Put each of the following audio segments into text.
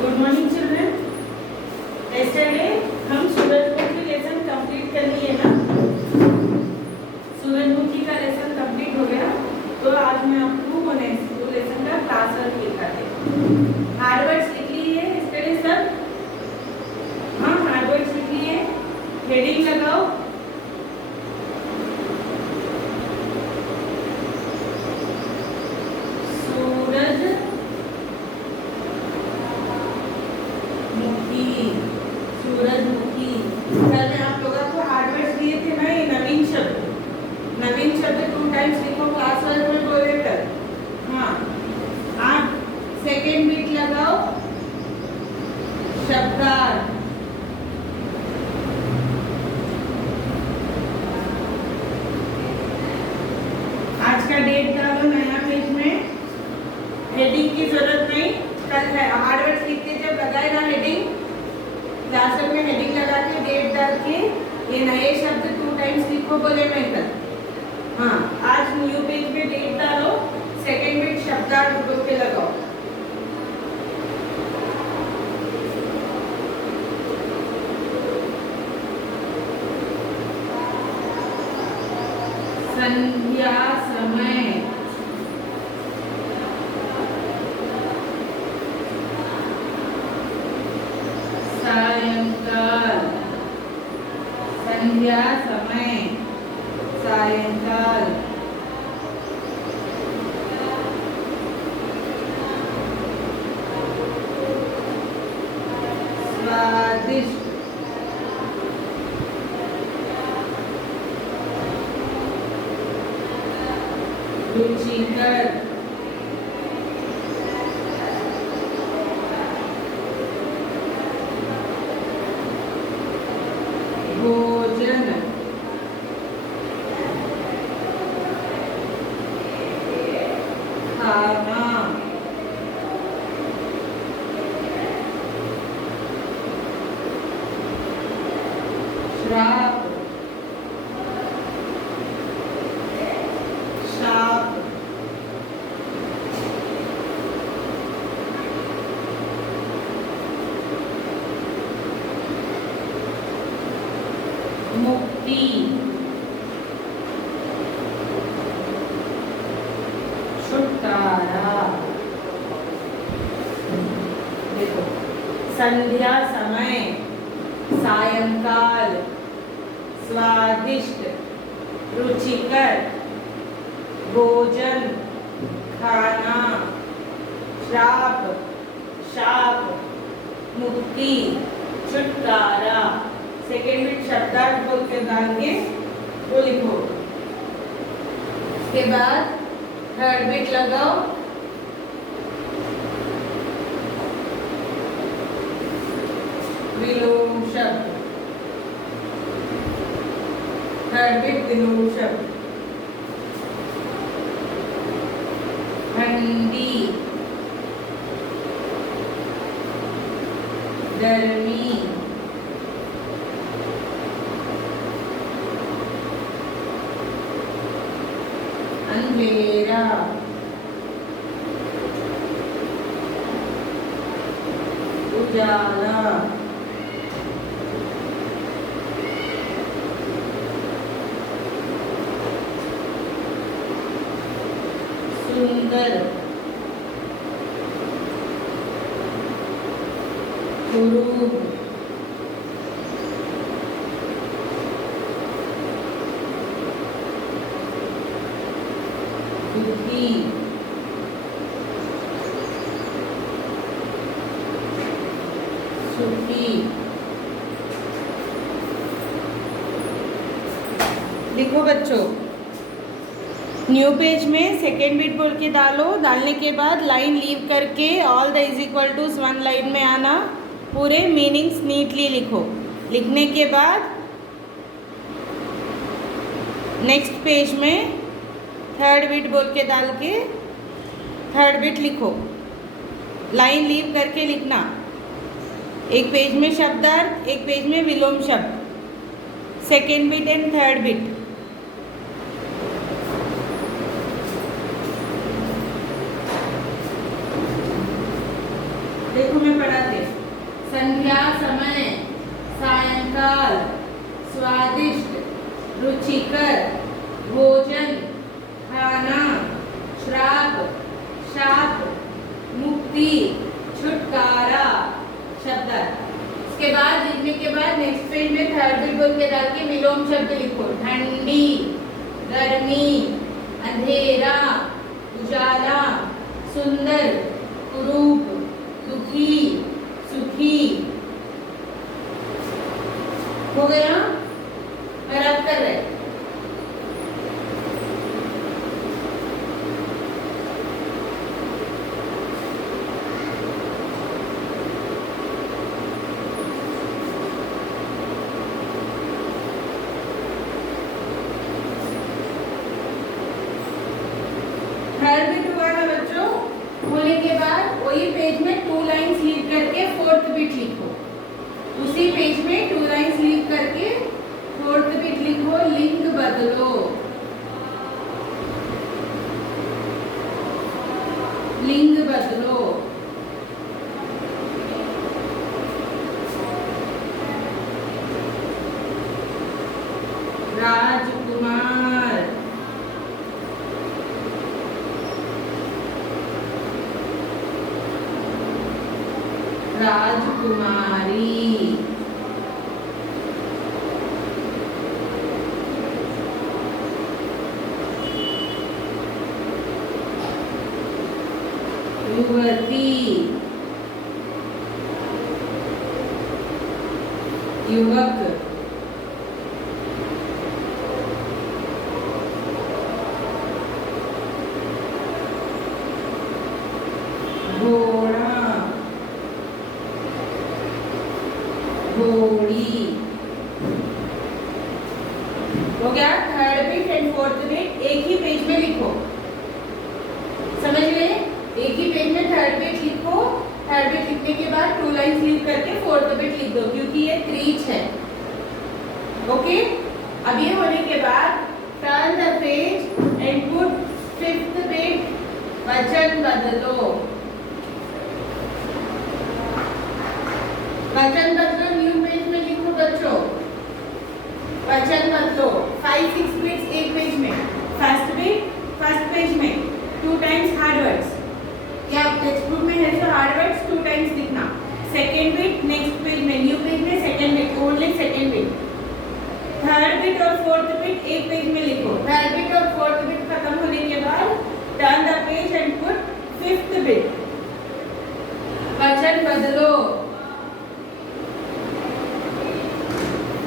Good morning children. yesterday हम सूरजमुखी lesson complete कर लिए ना। सूरजमुखी का लेसन कंप्लीट हो गया, तो आज मैं आपको वो लेसन का क्लास वर्क लिखा दे। हार्ड वर्ड्स लिख लिए yesterday सब? हाँ, हार्ड वर्ड्स लिख लिए। हेडिंग लगाओ। सूरजमुखी। कल मैं आप लोगों को हार्ड वर्ड्स दिए थे ना, ये नवीन शब्द 2 टाइम्स लिखो क्लास वर्क में बोले कर। हाँ, आप सेकेंड बीट लगाओ। शब्दार्थ। आज का डेट डालो नया पेज में। हेडिंग की जरूरत नहीं, कल है हार्ड वर्ड्स लिखते जब लगाएगा हेडिंग, क्लास में हेडिंग लगा के डेट डाल के ये नए शब्द 2 टाइम्स लिखो बोले मैं कल। हाँ, आज न्यू पेज पे डेट डालो, सेकेंड बीट शब्दार्थ बोल के लगाओ। संध्या समय। सायंकाल। संध्या समय, सायंकाल। स्वादिष्ट। रुचिकर। भोजन। खाना। श्राप। शाप। मुक्ति। छुटकारा। देखो, संध्या समय, सायंकाल, स्वादिष्ट, रुचिकर, भोजन, खाना, श्राप, शाप, मुक्ति, छुटकारा। सेकेंड बीट शब्दार्थ बोल के डाल के वो लिखो। उसके बाद थर्ड बीट लगाओ। विलोम शब्द। थर्ड बीट विलोम शब्द। ठंडी। गर्मी। अंधेरा। उजाला। सुंदर। कुरूप। दुखी। सुखी। लिखो बच्चों। न्यू पेज में सेकेंड बीट बोल के डालो। डालने के बाद लाइन लीव करके all the is equal to 1 line में आना। पूरे मीनिंग्स नीटली लिखो। लिखने के बाद नेक्स्ट पेज में थर्ड बीट बोल के डाल के थर्ड बीट लिखो। लाइन लीव करके लिखना। एक पेज में शब्दार्थ, एक पेज में विलोम शब्द। Second beat and third beat. देखो मैं पढ़ा थे। संध्या समय, सायंकाल, स्वादिष्ट, रुचिकर, भोजन, खाना, श्राप, शाप, मुक्ति, छुटकारा, शब्द। इसके बाद लिखने के बाद नेक्स्ट पेज में थर्ड बिट बोल के डाल के विलोम शब्द लिखो। ठंडी, गर्मी, अंधेरा, उजाला, सुंदर, कुरूप, दुखी, सुखी। हो गया? और अब कर रहे थर्ड बिट हुआ ना बच्चों। होने के बाद वही पेज में 2 लाइन्स लीव करके फोर्थ बिट लिखो। उसी पेज में 2 लाइन्स लीव करके फोर्थ बिट लिखो। लिंग बदलो, लिंग बदलो। राजकुमार, राजकुमारी, युवती, युवक, घोड़ा, घोड़ी। हो गया? Third bit and fourth bit एक ही पेज में लिखो। समझ गए? एक ही पेज में थर्ड बिट लिखो। थर्ड बिट लिखने के बाद 2 लाइन्स लीव करके फोर्थ बिट लिख दो, क्योंकि ये क्रीच है। ओके? अब ये होने के बाद turn the page and put fifth bit. वचन बदलो, वचन बदलो न्यू पेज में लिखो बच्चों। वचन बदलो 5-6 बिट्स एक पेज में। फर्स्ट बिट फर्स्ट पेज में 2 टाइम्स हार्ड वर्ड्स, या टेक्स्ट बुक में है तो हार्ड वर्ड्स 2 टाइम्स लिखना। सेकेंड बिट नेक्स्ट पेज में, न्यू पेज में second bit, only second bit. Third bit और फोर्थ बिट एक पेज में लिखो। थर्ड बिट और फोर्थ बिट खत्म होने के बाद turn the page and put fifth bit. वचन बदलो,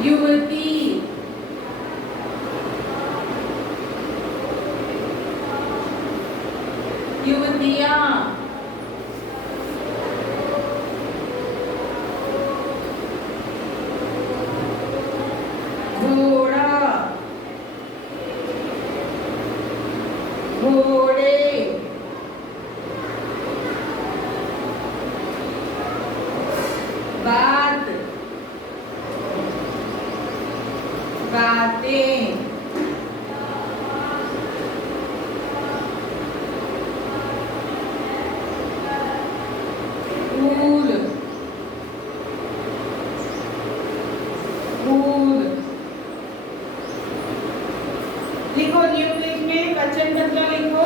युवती, युवतियां, घोड़ा, घोड़े, बात, बातें, फूल, फूल। लिखो न्यू पेज में वचन बदलो लिखो।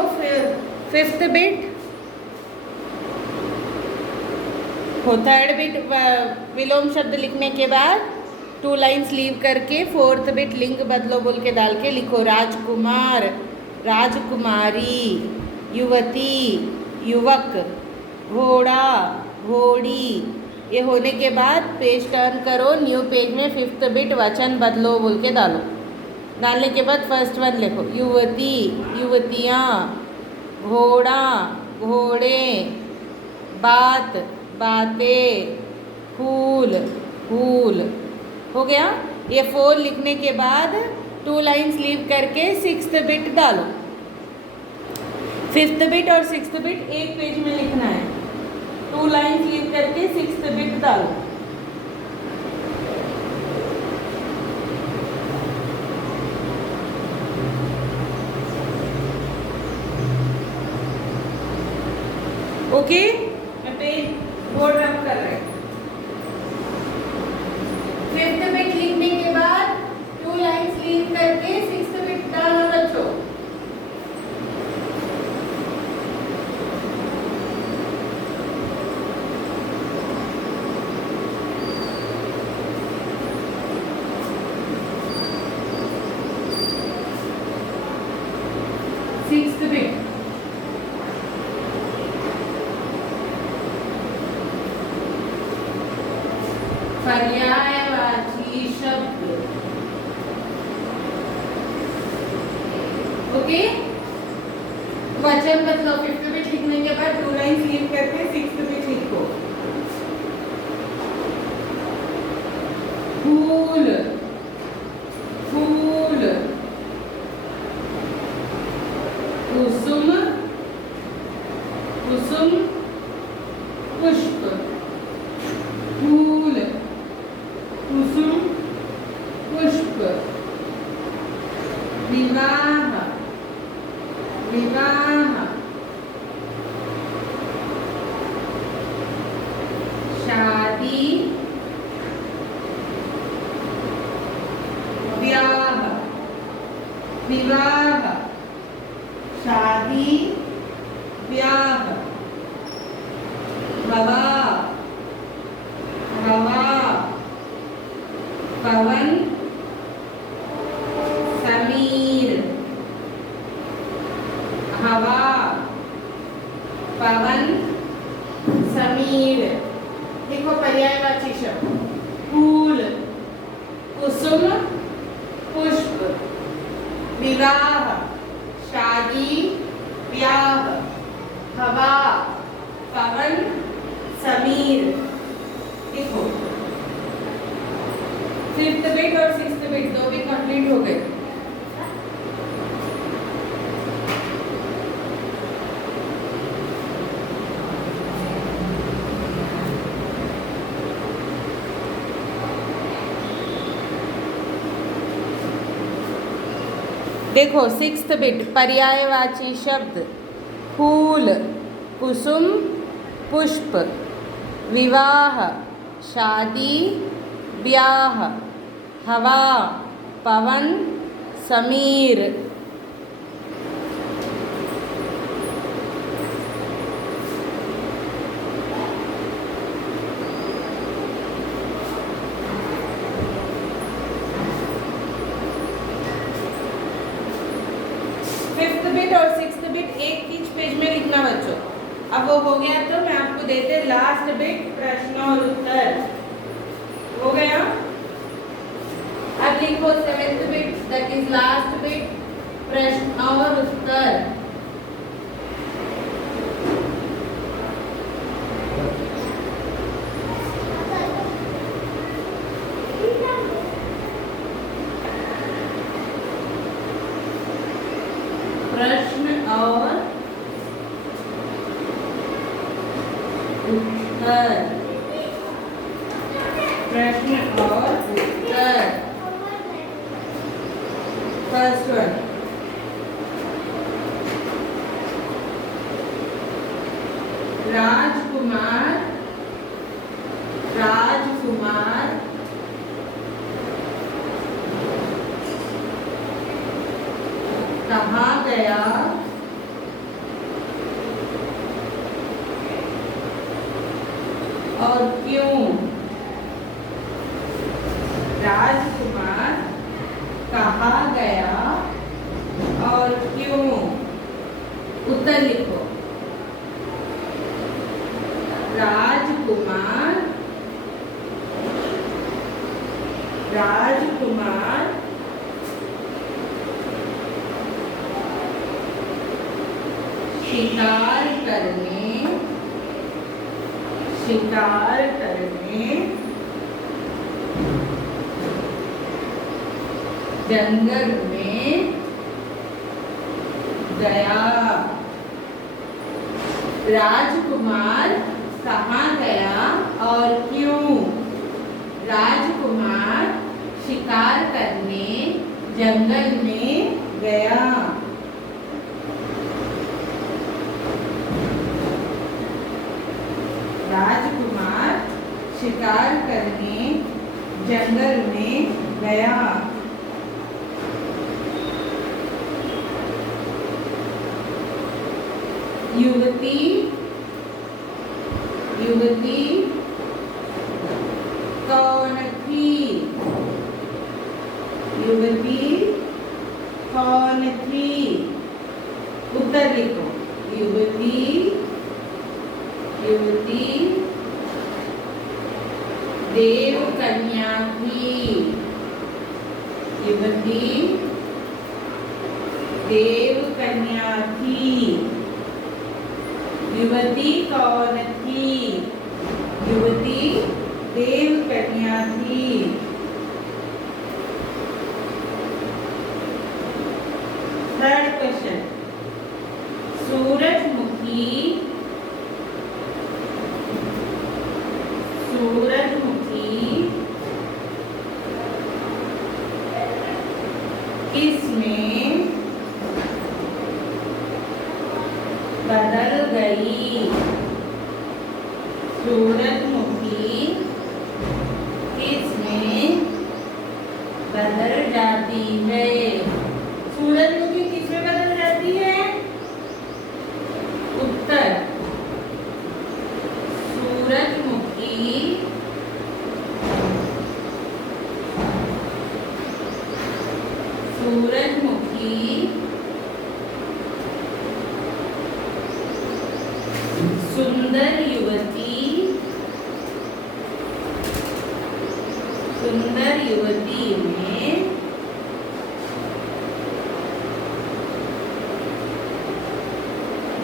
फिफ्थ बिट हो। थर्ड बिट विलोम शब्द लिखने के बाद 2 लाइन्स लीव करके फोर्थ बिट लिंग बदलो बोल के डाल के लिखो। राजकुमार, राजकुमारी, युवती, युवक, घोड़ा, घोड़ी। ये होने के बाद पेज टर्न करो। न्यू पेज में फिफ्थ बिट वचन बदलो बोल के डालो। डालने के बाद फर्स्ट वन लिखो। युवती, युवतियाँ, घोड़ा, घोड़े, बात, बातें, फूल, फूल। हो गया? ये 4 लिखने के बाद 2 लाइन्स लीव करके सिक्स्थ बिट डालो। फिफ्थ बिट और सिक्स्थ बिट एक पेज में लिखना है। 2 लाइन्स लीव करके सिक्स्थ बिट डालो। ओके? मैं पेज बोर्ड रब कर रहे हैं। फिफ्थ बिट लिखने के बाद 2 लाइन्स लीव करके सिक्स्थ बिट डालो बच्चों। सिक्स्थ बिट पर्यायवाची शब्द। ओके, वचन बदलो। फिफ्थ बिट लिखने के बाद 2 लाइन लीव करके सिक्स्थ बिट लिखो। फूल, फूल, कुसुम, कुसुम, पुष्प, फूल, कुसुम, पुष्प, विवाह, विवाह, शादी, ब्याह, विवाह, शादी, ब्याह, हवा, हवा, पवन, समीर, हवा, पवन, समीर। देखो पर्यायवाची शब्द। फूल, कुसुम, पुष्प, विवाह, शादी, ब्याह, हवा, पवन, समीर। देखो फिफ्थ बिट और सिक्स्थ बिट दो भी कंप्लीट हो गए। देखो सिक्स्थ बिट पर्यायवाची शब्द। फूल, कुसुम, पुष्प, विवाह, शादी, ब्याह, हवा, पवन, समीर। फिफ्थ बिट और सिक्स्थ बिट एक ही पेज में लिखना बच्चों। अब वो हो गया तो मैं आपको देते लास्ट बिट प्रश्न और उत्तर। हो गया। अब लिखो seventh bit that is last bit प्रश्न और उत्तर। प्रश्न और उत्तर। प्रश्न और उत्तर। फर्स्ट वन, राजकुमार, राजकुमार कहाँ गया और क्यों? राजकुमार कहाँ गया और क्यों? उत्तर लिखो। राजकुमार, राजकुमार शिकार करने, शिकार करने जंगल में गया। राजकुमार कहाँ गया और क्यों? राजकुमार शिकार करने जंगल में गया। राजकुमार शिकार करने जंगल में गया। युवती कौन थी? युवती कौन थी? उत्तर लिखो। युवती देव कन्या थी। युवती देव कन्या थी। युवती कौन थी? युवती देव कन्या थी। थर्ड क्वेश्चन, सूरजमुखी किसमें बदल गई? सूरजमुखी किसमें बदल जाती है? सूरजमुखी किसमें बदल जाती है? उत्तर सूरजमुखी सुंदर युवती में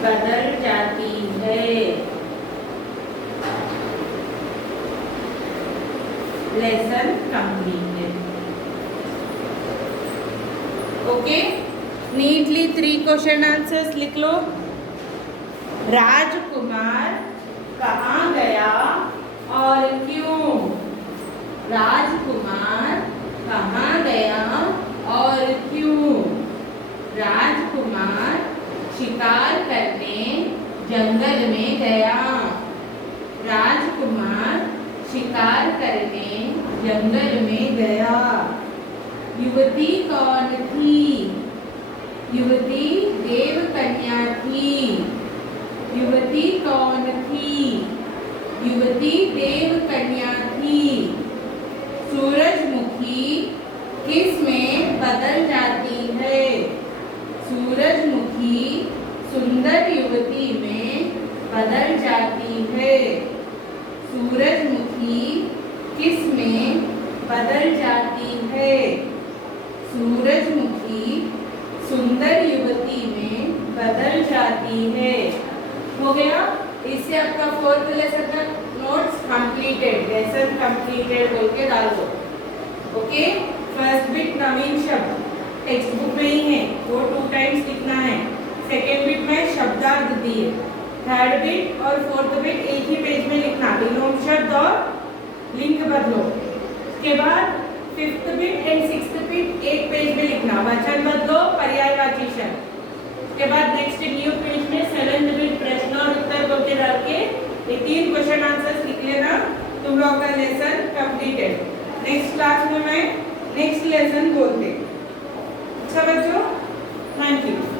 बदल जाती है। Lesson completed. Okay, neatly 3 question answers लिख लो। राजकुमार कहाँ गया और क्यों? राजकुमार कहाँ गया और क्यों? राजकुमार शिकार करने जंगल में गया। राजकुमार शिकार करने जंगल में गया। युवती कौन थी? युवती देव कन्या थी। युवती कौन थी? युवती देव कन्या थी। सूरजमुखी किस में बदल जाती है? सूरजमुखी सुंदर युवती में बदल जाती है। सूरजमुखी किस में बदल जाती है? सूरजमुखी सुंदर युवती में बदल जाती है। हो गया? इससे आपका 4th लेसन का नोट्स कंप्लीटेड, लेसन कंप्लीटेड बोल के डाल दो। ओके, फर्स्ट बिट नवीन शब्द टेक्स्ट बुक में ही है, वो 2 टाइम्स लिखना है। सेकेंड बिट में शब्दार्थ दिए। थर्ड बिट और 4th बिट एक ही पेज में लिखना, विलोम शब्द और लिंक बदलो। उसके बाद 5th bit and 6th bit एक पेज में लिखना, वचन बदलो, पर्यायवाची शब्द। उसके बाद नेक्स्ट न्यू पेज में 7th बिट प्रश्न और उत्तर बोल के डाल के ये 3 क्वेश्चन आंसर्स लिख लेना। तुम लोग का लेसन कंप्लीटेड। नेक्स्ट क्लास में मैं नेक्स्ट लेसन बोलते। अच्छा बच्चों, थैंक यू।